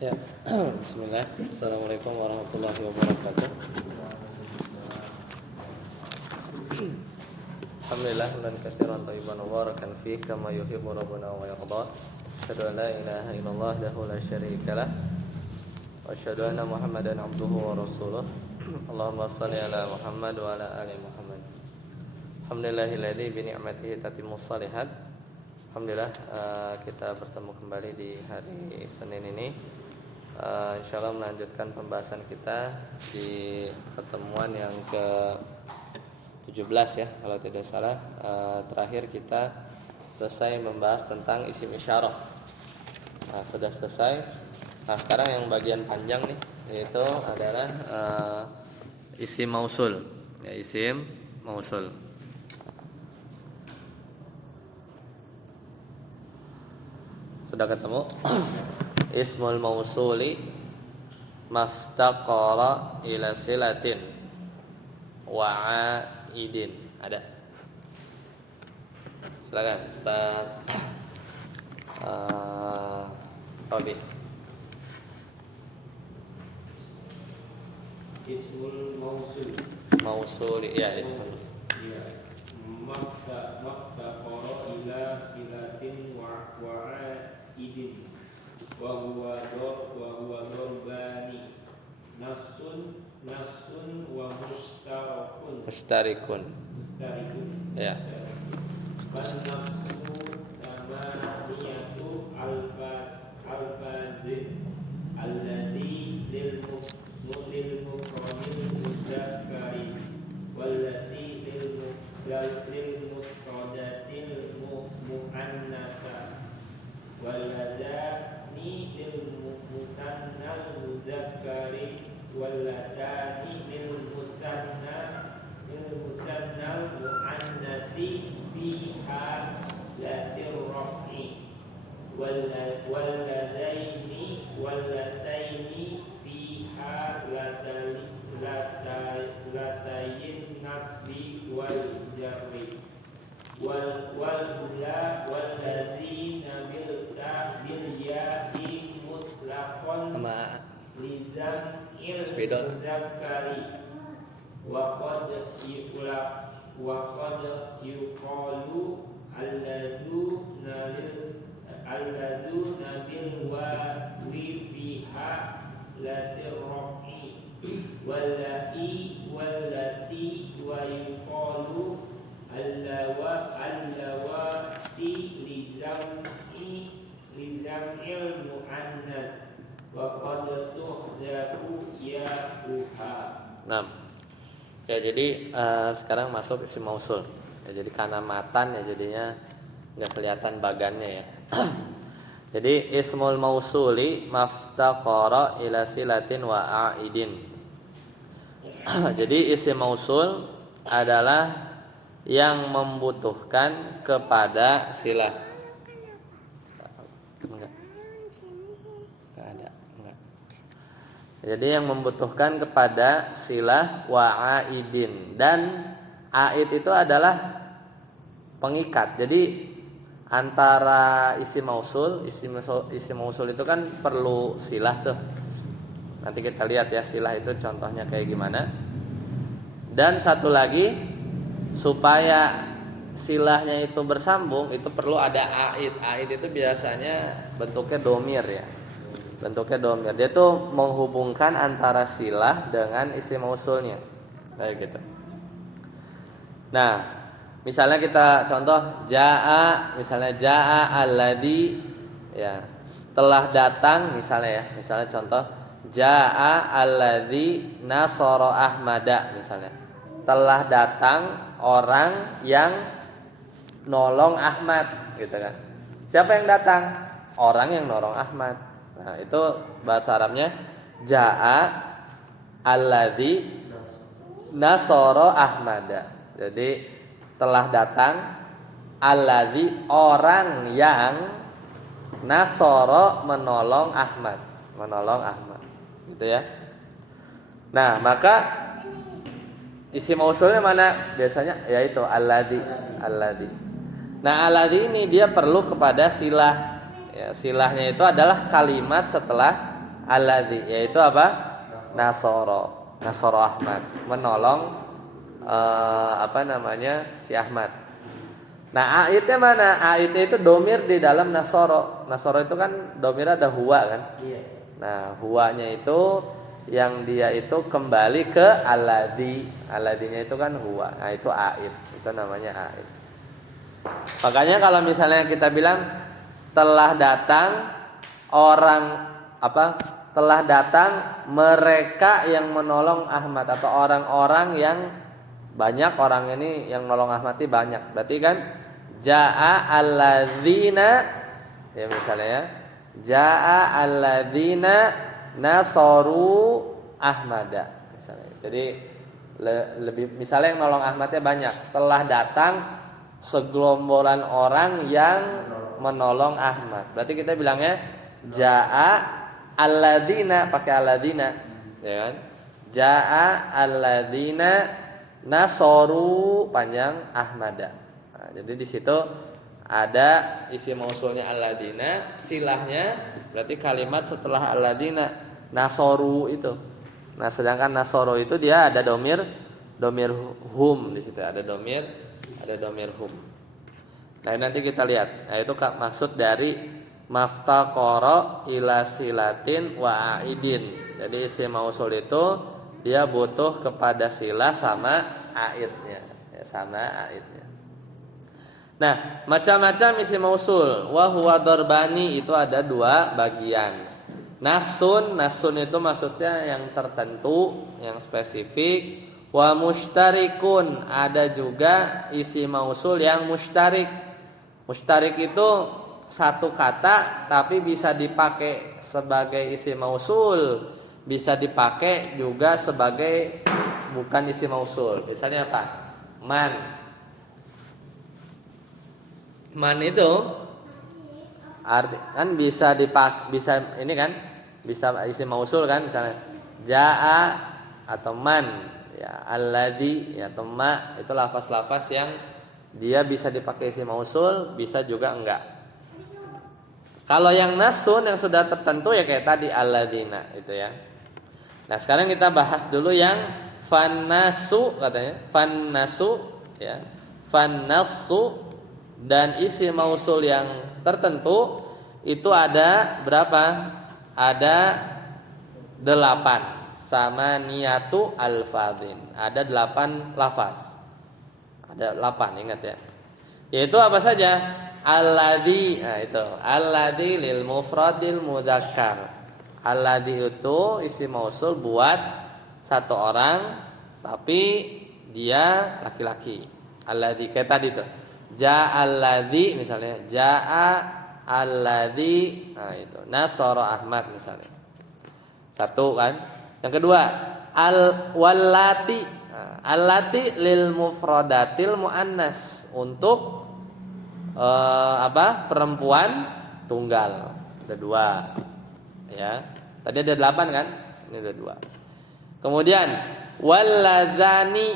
Ya, bismillah. Assalamualaikum warahmatullahi wabarakatuh. Alhamdulillah dan katsiran thayyiban mubarakan fihi kama yuhibbu rabbuna wa yarda. Asyhadu an la ilaha illallah wahdahu la syarika lah wa asyhadu anna Muhammadan abduhu wa rasuluh. Allahumma shalli ala Muhammad wa ala ali Muhammad. Alhamdulillahilladzi bi ni'matihi tatimmus shalihat. Alhamdulillah kita bertemu kembali di hari Senin ini. Insyaallah melanjutkan pembahasan kita di pertemuan yang ke-17 ya kalau tidak salah. Terakhir kita selesai membahas tentang isim isyarah. Nah, sudah selesai. Nah, sekarang yang bagian panjang nih yaitu adalah isim mausul. Ya, isim mausul. Sudah ketemu? Ismul mausuli maftaqara ila silatin wa aidin. Ada? Silakan Ustaz Robi. Ismul mausul. Mausuli ya ismul. Ya. Maftaqara ila silatin wa aidin. Wa huwa darbani nasun wa Mustarikun. Ya. Wan nafsu tamaniyatu alfazin allati lil mufradil muzakkari wallati lil mufradatil muannatsa walladani lil musannal muzakkari walladani lil musannal muannatsi fiha latir rafi walladaini fiha latayin nasbi wal jarri walladzina bil ya'i mutlaqan lizam muzakkari wa qad yuqalu alladzuna bil wawi fiha latir rafi wallati wa yuqalu allawati lizam'il mu'annats wa qad tuhdafu ya'uha. Nah, ya jadi sekarang masuk isim mausul. Ya, jadi karena matan ya jadinya nggak kelihatan bagannya ya. Jadi ismul mausuli maftaqara ila silatin wa aidin. Jadi isim mausul adalah yang membutuhkan kepada silah. Enggak ada. Enggak. Jadi yang membutuhkan kepada silah wa aidin, dan aid itu adalah pengikat. Jadi antara isim mausul itu kan perlu silah tuh. Nanti kita lihat ya silah itu contohnya kayak gimana. Dan satu lagi, supaya silahnya itu bersambung itu perlu ada aid. Aid itu biasanya bentuknya domir ya. Bentuknya domir. Dia tuh menghubungkan antara silah dengan isim mausulnya. Kayak gitu. Nah, misalnya kita contoh misalnya jaa alladzi ya, telah datang misalnya ya. Misalnya contoh jaa alladzi nasara ahmada misalnya. Telah datang orang yang nolong Ahmad gitu kan. Siapa yang datang? Orang yang nolong Ahmad. Nah, itu bahasa Arabnya jaa alladzi nasara ahmada. Jadi telah datang alladzi, orang yang nasara menolong Ahmad, gitu ya. Nah, maka isim mausulnya mana? Biasanya yaitu alladzi. Nah, alladzi ini dia perlu kepada silah. Ya, silahnya itu adalah kalimat setelah alladzi, yaitu apa? Nasoro. Nasoro Ahmad, menolong si Ahmad. Nah, aitnya mana? Aitnya itu domir di dalam nasoro. Nasoro itu kan domir ada huwa kan? Iya. Nah, huwanya itu yang dia itu kembali ke alladzi. Alladinya itu kan huwa. Nah, itu ait. Itu namanya ait. Makanya kalau misalnya kita bilang telah datang orang telah datang mereka yang menolong Ahmad, atau orang-orang yang banyak, orang ini yang menolong Ahmad ini banyak. Berarti kan jaa alladzina, ya misalnya ya, jaa alladzina nasaru Ahmada misalnya. Jadi lebih misalnya yang menolong Ahmadnya banyak, telah datang segelombolan orang yang menolong Ahmad. Berarti kita bilangnya jaa alladzina, pakai alladzina, ya kan? Jaa alladzina nasoru panjang Ahmada. Nah, jadi di situ ada isi mausulnya alladzina, silahnya berarti kalimat setelah alladzina nasoru itu. Nah, sedangkan nasoru itu dia ada domir hum di situ, ada domir hum. Nah, nanti kita lihat. Nah, itu maksud dari maftaqara ila silatin wa aidin. Jadi isim mausul itu dia butuh kepada silah sama aidnya, ya, sama aidnya. Nah, macam-macam isim mausul. Wa huwa darbani, itu ada dua bagian. Nasun itu maksudnya yang tertentu, yang spesifik. Wa mushtarikun, ada juga isim mausul yang mushtarik. Mushtarik itu satu kata tapi bisa dipakai sebagai isim mausul, bisa dipakai juga sebagai bukan isim mausul. Misalnya apa? Man itu arti kan bisa dipakai, bisa ini kan, bisa isim mausul kan, misalnya jaa atau man, ya alladzi ya atau ma, itu lafaz-lafaz yang dia bisa dipakai isim mausul, bisa juga enggak. Kalau yang nasun yang sudah tertentu ya kayak tadi alladzina itu ya. Nah, sekarang kita bahas dulu yang fannasu, katanya fannasu ya. Fannasu dan isim mausul yang tertentu itu ada berapa? Ada 8. Sama niyatu alfadzin. Ada 8 lafaz. Ada 8, ingat ya. Yaitu apa saja? Alladzi, nah itu alladzi lil mufradil mudzakkar. Alladzi itu isim mausul buat satu orang tapi dia laki-laki. Alladzi kayak tadi tuh. Ja alladzi misalnya, jaa alladzi, nah itu nasara Ahmad misalnya. Satu kan. Yang kedua, al wallati. Nah, allati lil mufradatil muannas, untuk perempuan tunggal. Ada 2. Ya. Tadi ada 8 kan? Ini ada 2. Kemudian walladzani.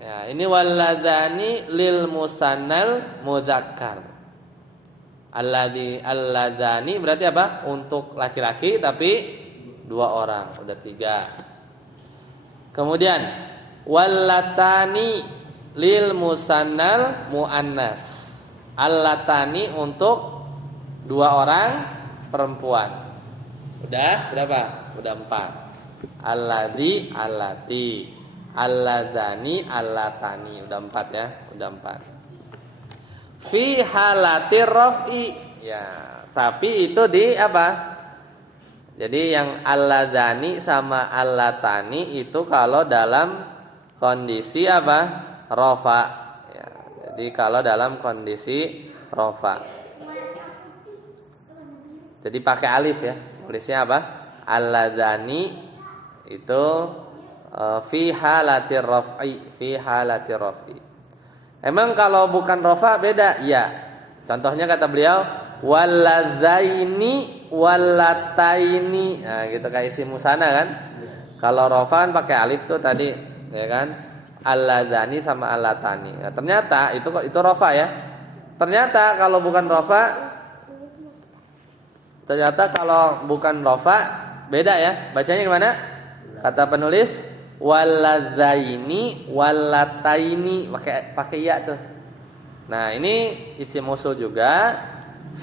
Ya, ini walladzani lil musannal mudzakkar. Alladzani berarti apa? Untuk laki-laki tapi 2 orang, udah 3. Kemudian wallatani lil musannal muannas. Allatani untuk 2 orang perempuan. Udah berapa? Udah 4. Alladzi, allati, alladzani, allatani. Udah 4 ya, udah 4. Fi halatir raf'i. Ya, tapi itu di apa? Jadi yang alladzani sama allatani itu kalau dalam kondisi apa? Rafa. Ya, jadi kalau dalam kondisi rafa. Jadi pakai alif ya. Tulisnya apa? Alladzani itu fi halatir raf'i, fi halatir raf'i. Emang kalau bukan rafa beda? Iya. Contohnya kata beliau walladzaini wallataini. Nah, gitu kayak isim musanna kan? Kalau rafa kan pakai alif tuh tadi, ya kan? Alladzani sama allatani. Nah, ternyata itu rafa ya. Ternyata kalau bukan rafa beda ya. Bacanya gimana? Kata penulis waladzaini walataini, pakai ya tuh. Nah, ini isim mausul juga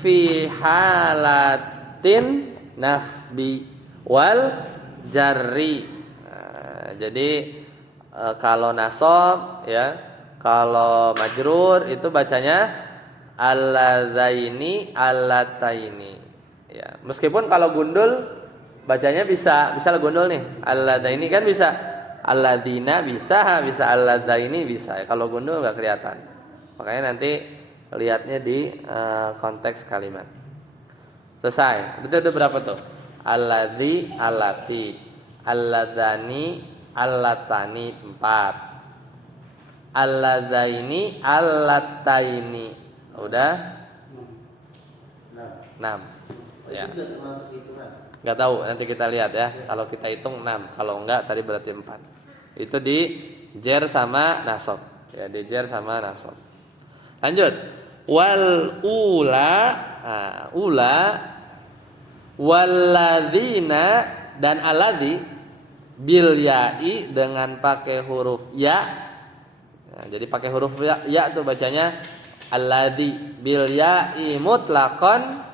fi halatin nasbi wal jarri. Nah, jadi kalau nasab ya, kalau majrur itu bacanya alladzaini allataini. Ya, meskipun kalau gundul bacanya bisa gundul nih. Alladzaini kan bisa. Alladzina bisa alladzaini bisa. Kalau gundul enggak kelihatan. Makanya nanti lihatnya di konteks kalimat. Selesai. Itu udah berapa tuh? Alladzi, allati, alladzani, allatani 4. Alladzaini, allataini. Udah? 6. Ya. Enggak tahu, nanti kita lihat ya. Kalau kita hitung 6, kalau enggak tadi berarti 4. Itu di jer sama nasab. Ya, di jer sama nasab. Lanjut. Wal ula, ula walladzina dan alladzi bil ya'i dengan pakai huruf ya. Nah, jadi pakai huruf ya tuh bacanya alladzi bil ya'i mutlaqan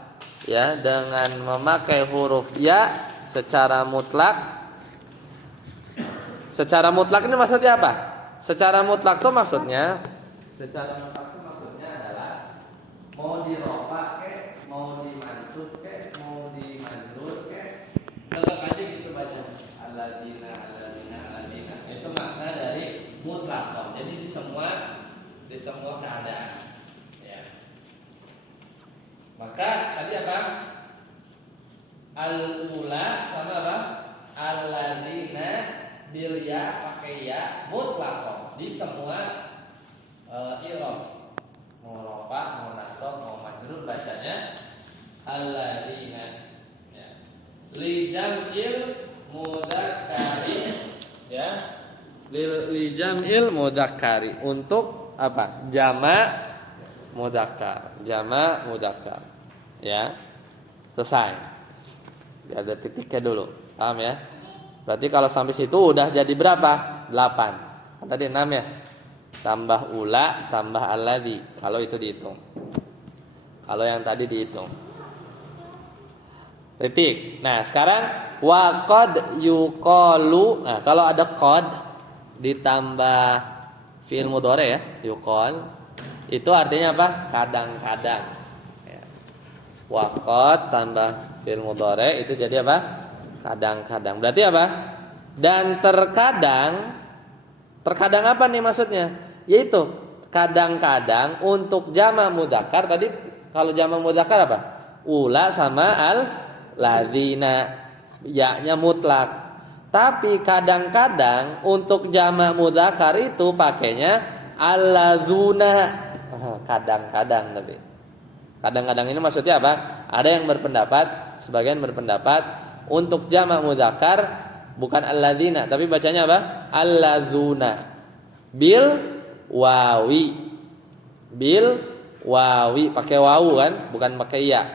ya, dengan memakai huruf ya secara mutlak. Secara mutlak ini maksudnya apa? Secara mutlak itu maksudnya adalah mau dirofa ke, mau dimansub ke, mau dimajrur ke, tetap aja gitu bacanya. Alladzina. Itu makna dari mutlak. Jadi di semua keadaan. Ya. Maka tadi apa? Al-ula sama apa? Alladzina bil ya pakai ya mutlaq di semua i'rab. Mau rafa, mau nasab, mau majrur bacanya alladzina. Ya. Li jam'il mudzakkari ya. Li jam'il mudzakkari untuk apa? Jamak mudzakkar. Ya. Selesai. Ada titiknya dulu. Paham ya? Berarti kalau sampai situ udah jadi berapa? 8. Kan tadi 6 ya. Tambah ula, tambah alladzi. Kalau itu dihitung. Kalau yang tadi dihitung. Titik. Nah, sekarang wa qad yuqalu. Nah, kalau ada qad ditambah fi'il mudhari ya, yuqal. Itu artinya apa? Kadang-kadang. Ya. Wa qad tambah fi'il mudhari itu jadi apa? Kadang-kadang. Berarti apa? Dan terkadang apa nih maksudnya? Yaitu kadang-kadang untuk jamak mudzakkar tadi, kalau jamak mudzakkar apa? Ula sama al-ladzina. Ya-nya mutlak. Tapi kadang-kadang untuk jamak mudzakkar itu pakainya alladzuna. Kadang-kadang tapi. Kadang-kadang ini maksudnya apa? Ada yang berpendapat, sebagian berpendapat untuk jamak mudzakkar bukan alladzina, tapi bacanya apa? Alladzuna. Bil wawi, pakai wawu kan, bukan pakai ya.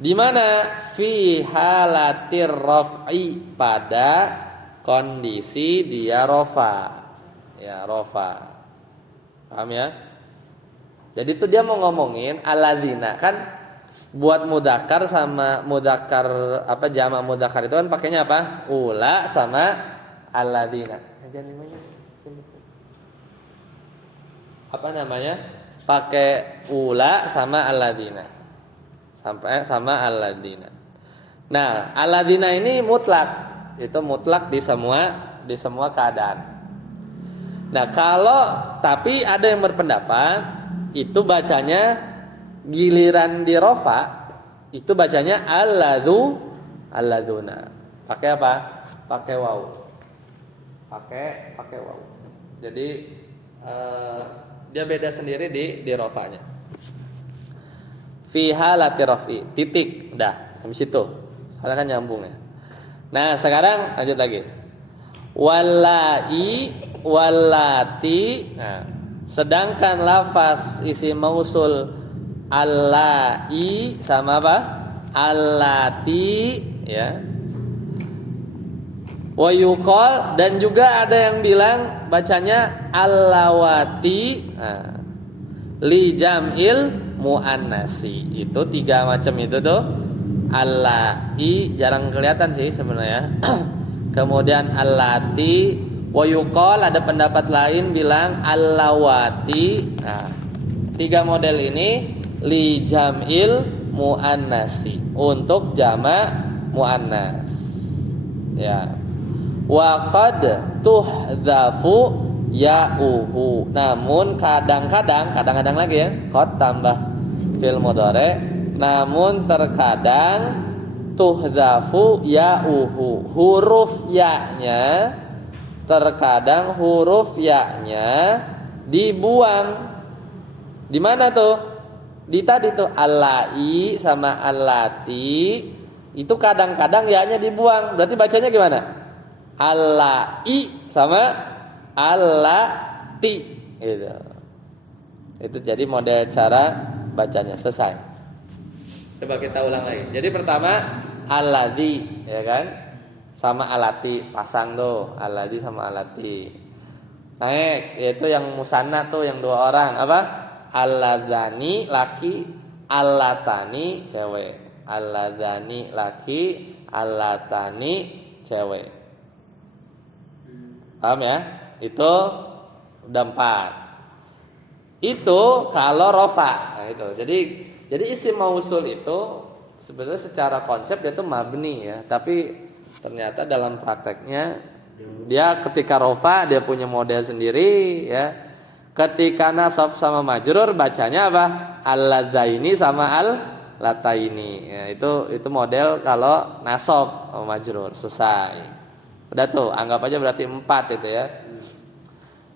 Di mana fi halatir raf'i, pada kondisi dia rafa. Ya, rafa. Paham ya? Jadi itu dia mau ngomongin alladzina kan. Buat mudzakkar sama mudzakkar apa jamak mudzakkar itu kan pakainya apa? Ula sama alladzina. Apa namanya? Pakai ula sama alladzina. Sampai sama alladzina. Nah, alladzina ini mutlak. Itu mutlak di semua keadaan. Nah, tapi ada yang berpendapat itu bacanya giliran di rofa itu bacanya alladzuna. Pakai apa? Pakai wawu. Pakai wawu. Jadi dia beda sendiri di rofanya. Fi halati rafi. Titik. Udah, habis itu. Soalnya kan nyambung ya. Nah, sekarang lanjut lagi. Wallai, wallati. Nah, sedangkan lafaz isim mausul allai sama apa? Allati ya. Wa yuqal, dan juga ada yang bilang bacanya allawati. Nah, li jam'il muannasi. Itu 3 macam itu tuh. Allai jarang kelihatan sih sebenarnya. Kemudian allati, wa yuqal ada pendapat lain bilang allawati. Nah, 3 model ini li jam'il muannasi, untuk jamak muannas. Ya. Wa qad tuhdzafu ya'uhu. Namun kadang-kadang lagi ya, qad tambah fil mudhari, namun terkadang tuhdzafu ya'uhu, huruf ya-nya, terkadang huruf ya-nya dibuang. Di mana tuh? Di tadi tuh allai sama allati, itu kadang-kadang ya-nya dibuang. Berarti bacanya gimana? Allai sama allati gitu. Itu jadi model cara bacanya. Selesai. Coba kita ulang lagi. Jadi pertama alladzi, ya kan? Sama alati, pasang tuh, alladzi sama alati. Naik, yaitu yang musanna tuh, yang 2 orang. Apa? Alladzani laki, allatani cewek. Alladzani laki, allatani cewek. Paham ya? Itu udah 4. Itu kalau rofa. Nah, itu. Jadi isim mausul itu sebenarnya secara konsep dia itu mabni ya, tapi ternyata dalam prakteknya dia ketika rofa dia punya model sendiri ya. Ketika nasab sama majrur bacanya apa? Alladzaini sama al-lataini. Ya, itu model kalau nasab sama majrur. Selesai. Udah tuh, anggap aja berarti 4 itu ya.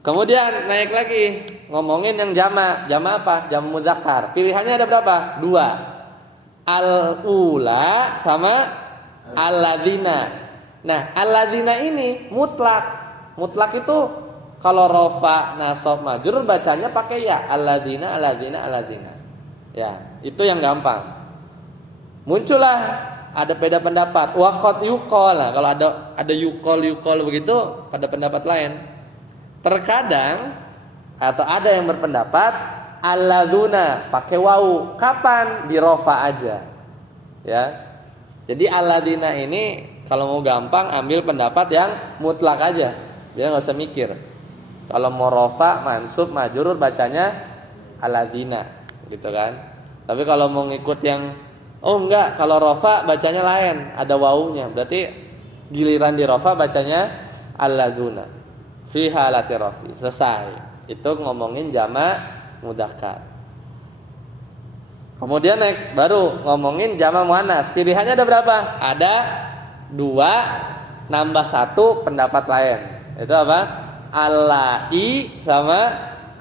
Kemudian naik lagi, ngomongin yang jamak. Jamak apa? Jamak mudzakkar. Pilihannya ada berapa? 2. Al-ula sama alladzina. Nah, alladzina ini mutlak. Mutlak itu kalau rofa, nasab, majrur bacanya pakai ya. Alladzina, alladzina, alladzina. Ya, itu yang gampang. Muncullah ada beda pendapat. Wa qad yuqal. Nah, kalau ada yuqal begitu pada pendapat lain. Terkadang atau ada yang berpendapat alladzuna pakai wau. Kapan? Di rofa aja. Ya. Jadi alladzina ini kalau mau gampang ambil pendapat yang mutlak aja. Dia enggak usah mikir. Kalau mau rofa, mansub, majrur bacanya alladzina, gitu kan. Tapi kalau mau ngikut yang enggak, kalau rofa bacanya lain, ada wawunya. Berarti giliran di rofa bacanya alladzuna fi halati rafi. Selesai. Itu ngomongin jamak mudzakkar. Kemudian naik baru ngomongin jamak muannas. Pilihannya ada berapa? Ada 2 nambah 1 pendapat lain. Itu apa? Allai sama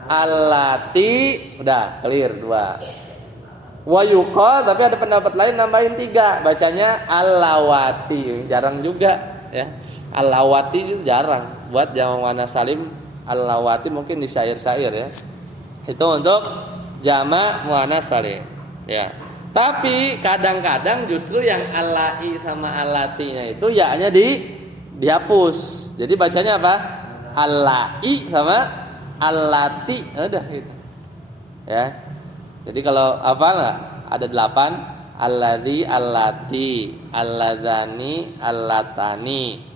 allati. Udah clear 2. Wa yuqal, tapi ada pendapat lain nambahin 3, bacanya allawati. Jarang juga ya. Allawati itu jarang. Buat jamak muannas salim allawati mungkin di syair-syair ya. Itu untuk jamak muannas salim ya. Tapi kadang-kadang justru yang allai sama allatinya itu ya-nya dihapus. Jadi bacanya apa? Allai sama allati. Udah gitu. Ya. Jadi kalau hafal enggak? Ada 8. Alladzi, allati, alladzani, allatani.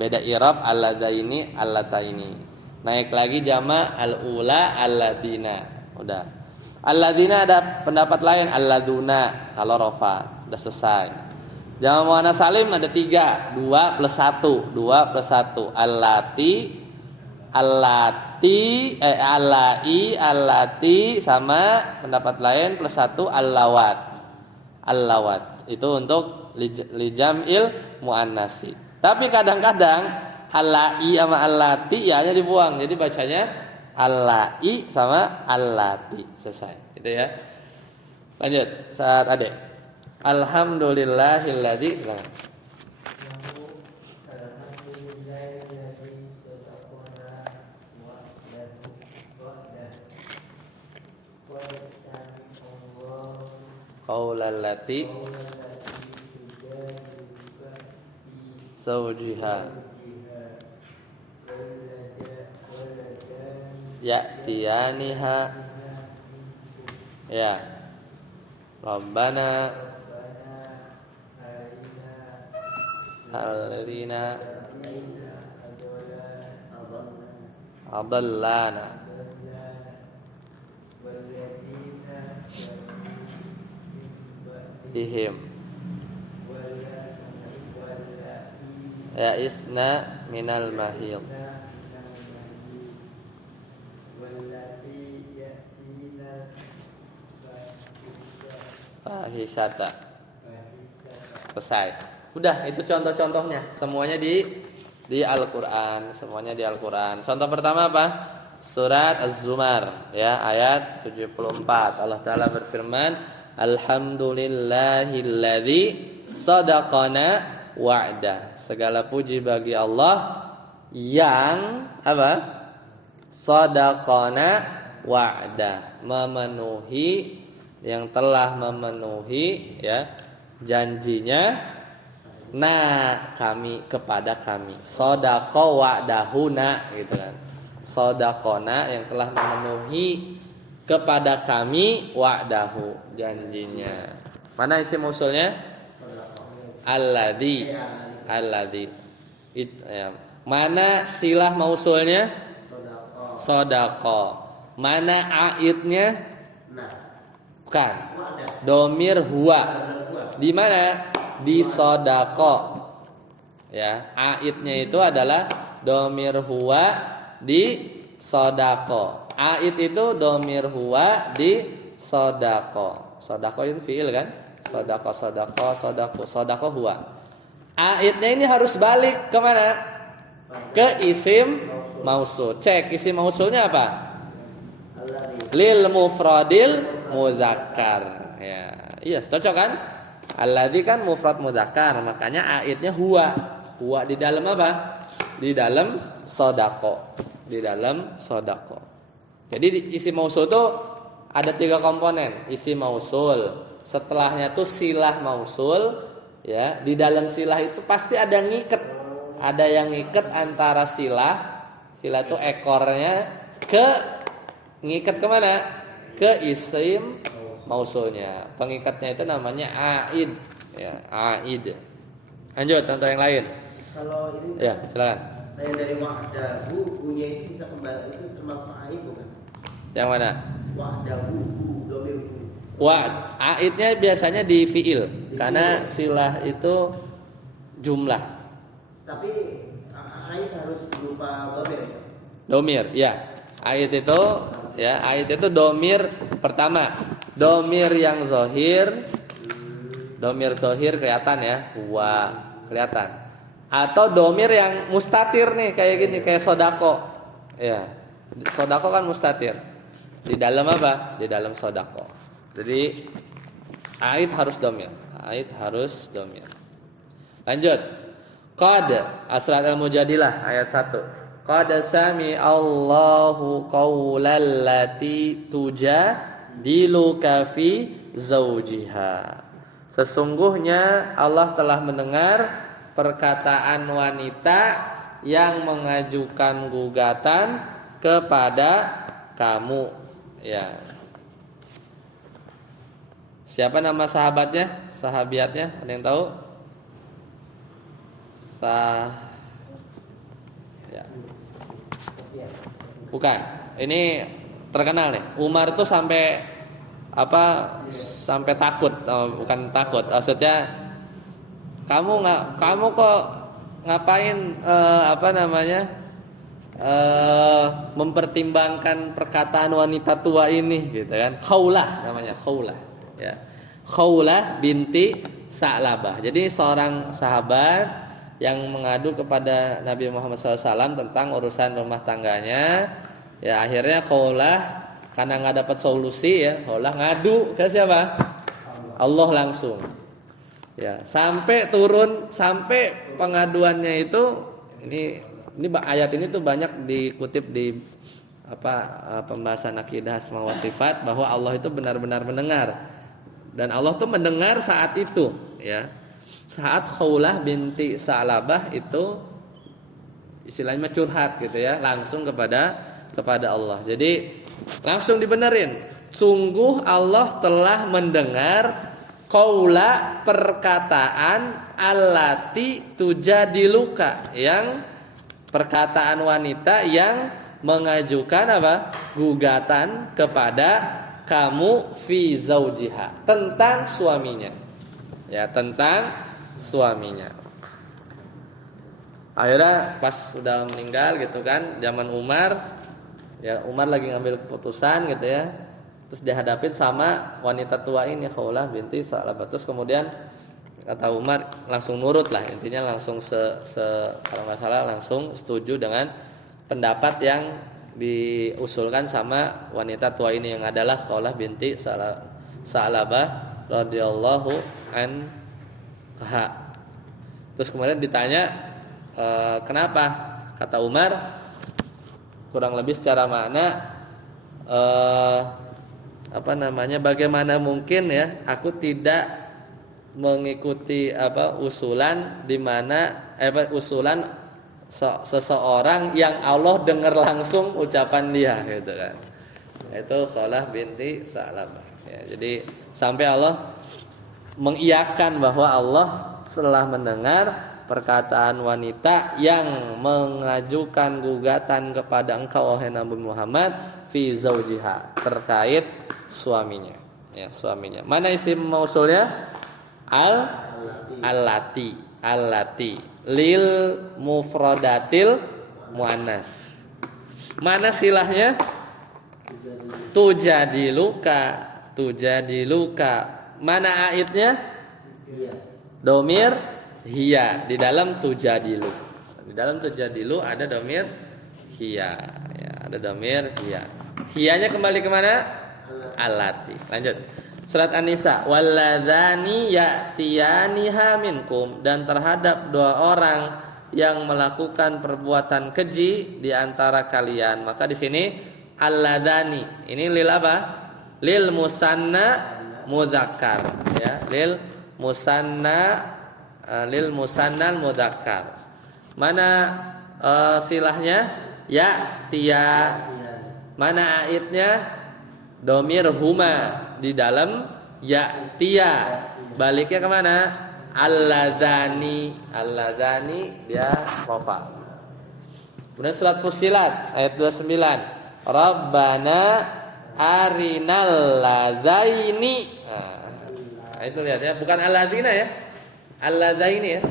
Beda i'rab alladzaini, allataini. Naik lagi jamak al-ula, alladzina. Udah. Alladzina ada pendapat lain, alladzuna kalau rafa. Udah selesai. Jamak muannas salim ada 3, 2 plus 1, 2 plus 1. Allati, allai, allati sama pendapat lain plus 1 allawat. Allawat. Itu untuk lijamil muannasi. Tapi kadang-kadang allai sama allati ya-nya dibuang. Jadi bacanya allai sama allati. Selesai. Gitu ya. Lanjut saat adek. Alhamdulillahilladzi, silakan. Qaulallati zawjiha ya'tiyaniha ya Rabbana alladzina adallana ihim ya isna minal mahil fahisata. Selesai. Udah, itu contoh-contohnya. Semuanya di Al-Qur'an, semuanya di Al-Qur'an. Contoh pertama apa? Surat Az-Zumar ya, ayat 74. Allah taala berfirman, alhamdulillahilladzi sadaqana wa'dah. Segala puji bagi Allah yang apa? Sadaqana wa'dah, memenuhi, yang telah memenuhi ya janjinya kami kepada kami. Sadaqa wa'dahuna gitu kan. Sadaqona yang telah memenuhi kepada kami wa'dahu janjinya. Mana isim mausulnya? Alladzi. Ya. Mana silah mausulnya? Sadaqa. Mana aidnya? Bukan. Domir huwa. Di mana? Di sodako. Ya, aidnya itu adalah domir huwa di sodako. Aid itu domir huwa di sodako. Sodako itu fiil kan? Sodako, sodako, sodako, sodako huwa. Aidnya ini harus balik kemana? Ke isim mausul. Cek isim mausulnya apa? Lil mufradil muzakkar. Ya, iya, cocok kan? Alladzi kan mufrad muzakkar, makanya aidnya huwa. Huwa di dalam apa? Di dalam sodako. Di dalam sodako. Jadi isim mausul itu ada 3 komponen. Isim mausul, setelahnya tuh silah mausul, ya. Di dalam silah itu pasti ada ngiket. Ada yang ngiket antara silah. Silah itu ekornya ngiket kemana? Ke isim mausulnya. Pengikatnya itu namanya aid, ya, aid. Lanjut contoh yang lain. Kalau ini ya, silakan. Yang dari wa'dahu, punya itu bisa kembali, itu termasuk aid bukan? Yang mana? Wa'dahu, domir. Aidnya biasanya di fiil, karena silah itu jumlah. Tapi aid harus berupa domir ya? Domir, ya. Aid itu, ya, aid itu domir pertama. Domir yang zohir, domir zohir kelihatan ya, huwa kelihatan. Atau domir yang mustatir nih, kayak gini, kayak sodako. Ya, sodako kan mustatir. Di dalam apa? Di dalam sodako. Jadi aid harus domir. Aid harus domir. Lanjut. Qad Surat Al-Mujadilah ayat 1. Qad sami Allahu qaulal lati tujadiluka fi zawjiha. Sesungguhnya Allah telah mendengar perkataan wanita yang mengajukan gugatan kepada kamu. Ya. Siapa nama sahabatnya? Sahabiatnya? Ada yang tahu? Ya. Bukan. Ini terkenal nih. Umar tuh sampai sampai takut. Oh, bukan takut. Maksudnya kamu kok ngapain mempertimbangkan perkataan wanita tua ini gitu kan. Khawlah namanya, Khawlah ya. Khawlah binti Sa'labah. Jadi seorang sahabat yang mengadu kepada Nabi Muhammad SAW tentang urusan rumah tangganya. Ya akhirnya Khawlah karena nggak dapat solusi ya, Khawlah ngadu ke siapa? Allah langsung. Ya, sampai pengaduannya itu ini ayat ini tuh banyak dikutip di pembahasan akidah asma wa sifat, bahwa Allah itu benar-benar mendengar. Dan Allah tuh mendengar saat itu, ya. saat Khawlah binti Sa'labah itu istilahnya curhat gitu ya, langsung kepada Allah. Jadi langsung dibenerin. Sungguh Allah telah mendengar qaula perkataan allati tujadiluka, yang perkataan wanita yang mengajukan apa? Gugatan kepada kamu fi zaujiha, tentang suaminya. Ya, tentang suaminya. Akhirnya pas sudah meninggal gitu kan, zaman Umar, ya Umar lagi ngambil keputusan gitu ya. Terus dihadapin sama wanita tua ini Khawlah binti Sa'labah. Terus kemudian kata Umar langsung nurut lah, intinya langsung kalau nggak salah langsung setuju dengan pendapat yang diusulkan sama wanita tua ini, yang adalah Khawlah binti Sa'labah radhiyallahu anha. Terus kemudian ditanya kenapa? Kata Umar kurang lebih secara makna bagaimana mungkin ya aku tidak mengikuti usulan di mana usulan seseorang yang Allah dengar langsung ucapan dia gitu kan. Itu Khawlah binti Sa'labah. Ya, jadi sampai Allah mengiyakan bahwa Allah setelah mendengar perkataan wanita yang mengajukan gugatan kepada engkau wahai Nabi Muhammad fi zaujiha, terkait suaminya. Ya, suaminya. Mana isim mausulnya? Allati lil mufradatil muannas. Mana silahnya? Tujadiluka. Mana aidnya? Domir hiya di dalam tujadilu. Di dalam tujadilu ada domir hiya. Ya, ada domir hiya. Hiyanya kembali kemana? Allati. Lanjut. Surat An-Nisa. Walladzani ya'tiyaniha minkum, dan terhadap dua orang yang melakukan perbuatan keji di antara kalian. Maka di sini alladzani ini lil apa? Lil musanna mudzakkar, ya, lil musannal mudzakkar. Mana silahnya? Ya tiya. Mana aidnya? Domir huma di dalam ya tiya. Baliknya kemana? Alladzani dia rafa. Kemudian surat Fussilat ayat 29. Rabbana arinal ladzaini. Nah, itu lihat ya, bukan alladzina ya. Alladzaini ya.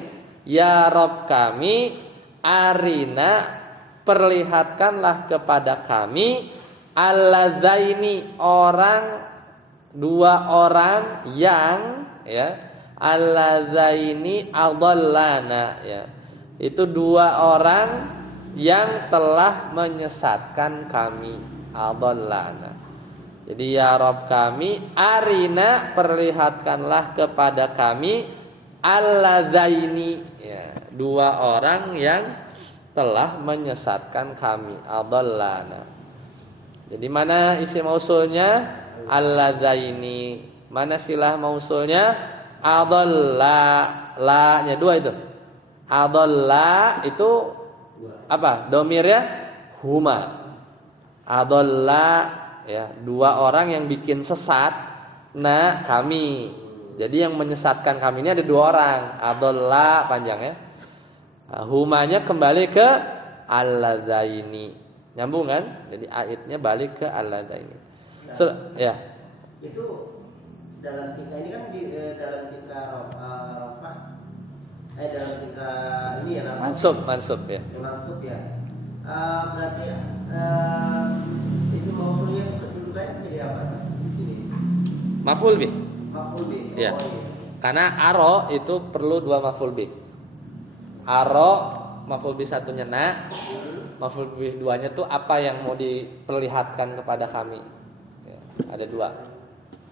Ya Rabb kami, arina, perlihatkanlah kepada kami, alladzaini, dua orang yang ya, alladzaini adallana ya. Itu dua orang yang telah menyesatkan kami, adallana. Jadi ya Rabb kami, arina, perlihatkanlah kepada kami, alladzaini ya, dua orang yang telah menyesatkan kami, adallana. Jadi mana isim mausulnya? Alladzaini. Mana silah mausulnya? Adalla. La-nya dua itu. Adalla itu apa? Domirnya huma. Adalla ya, dua orang yang bikin sesat kami. Jadi yang menyesatkan kami ini ada dua orang. Adalla panjang ya. Humanya kembali ke alladzaini. Nyambung kan? Jadi aidnya balik ke alladzaini. Ya. Itu dalam tingkah ini kan dalam tingkah rafa. Dalam tingkah ini ya Mansub ya. Mansub ya. Berarti isim mausulnya itu kedudukannya menjadi apa di sini? Maf'ul bih. Maf'ul bih. Ya. Karena aro itu perlu dua maf'ul bih. Aro maf'ul bih satunya maf'ul bih duanya tuh apa yang mau diperlihatkan kepada kami. Ya, ada dua.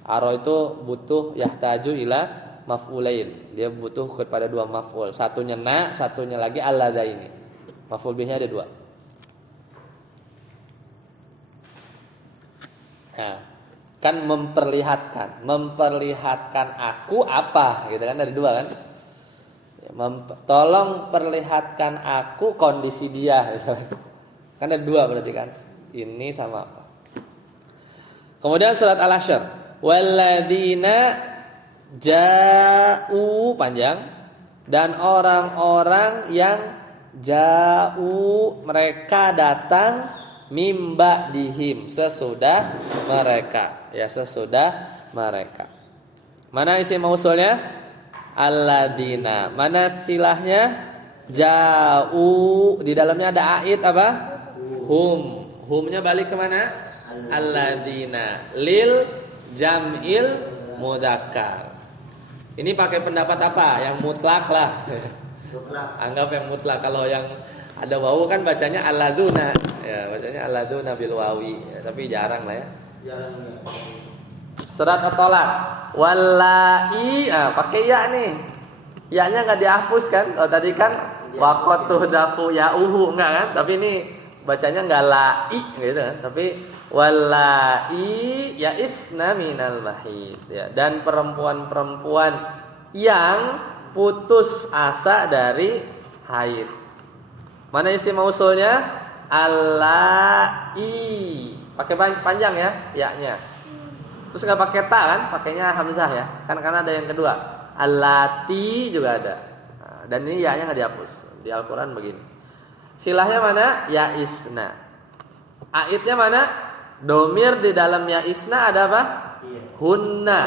Aro itu butuh yahtaju ila maf'ulain. Dia butuh kepada dua maf'ul. Satunya satunya lagi alladzaini. Maf'ul bihnya ada dua. Nah, kan memperlihatkan aku apa gitu kan, dari dua kan. Tolong perlihatkan aku kondisi dia misalnya. Kan ada dua berarti kan. Ini sama apa? Kemudian surat Al-Hasyr. Walladzina ja'u panjang dan orang-orang yang ja'u mereka datang mimba dihim sesudah mereka, ya sesudah mereka. Mana isi mausulnya? Alladzina. Mana silahnya? Ja'u. Di dalamnya ada ait apa? Hum. Humnya balik ke mana? Alladzina. Lil jam'il mudzakkar. Ini pakai pendapat apa? Yang mutlak lah. Anggap yang mutlak. Kalau yang ada wawu kan bacanya alladuna. Ya, bacanya alladuna bil wawi. Ya, tapi jarang lah ya. Jarang ya. Surat At-Tolak. Wallai, pakai ya nih. Ya-nya enggak dihapus kan? Oh tadi kan waqatu dafu ya'uhu enggak kan? Tapi ini bacanya enggak lai gitu kan. Tapi wallai ya'isna minal mahid ya. Dan perempuan-perempuan yang putus asa dari haid. Mana isi mausulnya? Allai. Pakai panjang ya, ya-nya. Terus nggak pakai ta kan? Pakainya hamzah ya. Kan karena ada yang kedua. Allati juga ada. Nah, dan ini ya-nya nggak dihapus. Di Al-Qur'an begini. Silahnya mana? Ya isna. Aitnya mana? Domir di dalam ya isna ada apa? Hunna.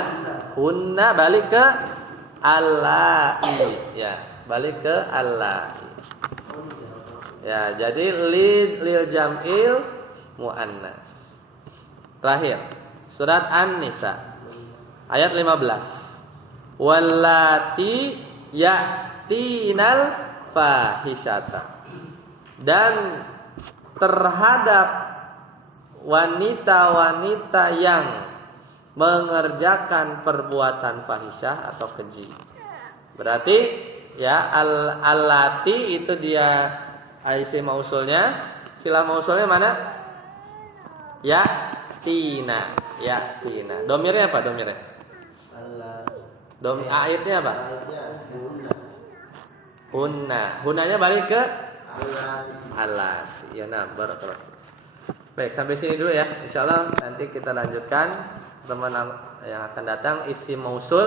Hunna balik ke allai. Ya, balik ke allai. Ya, jadi lil jam'il muannas. Terakhir, surat An-Nisa ayat 15. Wallati ya'tinal fahisyata. Dan terhadap wanita-wanita yang mengerjakan perbuatan fahisyah atau keji. Berarti ya allati itu dia isi mausulnya. Sila mausulnya mana? Ya tina, ya tina. Domirnya apa domirnya? Aitnya apa? Hunna. Hunnanya balik ke alat. Ya nah, barakallahu. Baik, sampai sini dulu ya. Insyaallah nanti kita lanjutkan teman yang akan datang isi mausul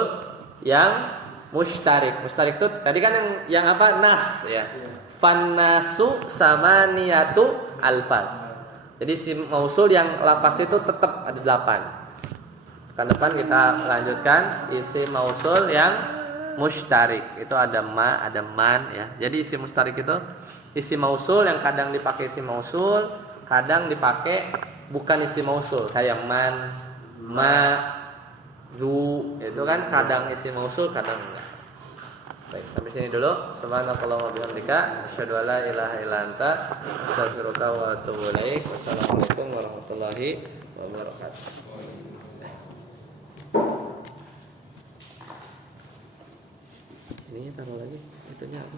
yang mustarik. Mustarik itu tadi kan yang apa? Nas ya. Fannasu samaniyatu alfaz. Jadi isim mausul yang lafaz itu tetap ada 8. Pekan depan kita lanjutkan isim mausul yang mustarik. Itu ada ma, ada man ya. Jadi isim mustarik itu isim mausul yang kadang dipakai isim mausul, kadang dipakai bukan isim mausul kayak man, ma, zu. Itu kan kadang isim mausul, kadang enggak. Baik, sampai sini dulu. Subhanakallahumma wa bihamdika asyhadu an la ilaha illa anta astaghfiruka wa atubu ilaik. Wassalamualaikum warahmatullahi wabarakatuh. Ini taruh lagi itunya apa?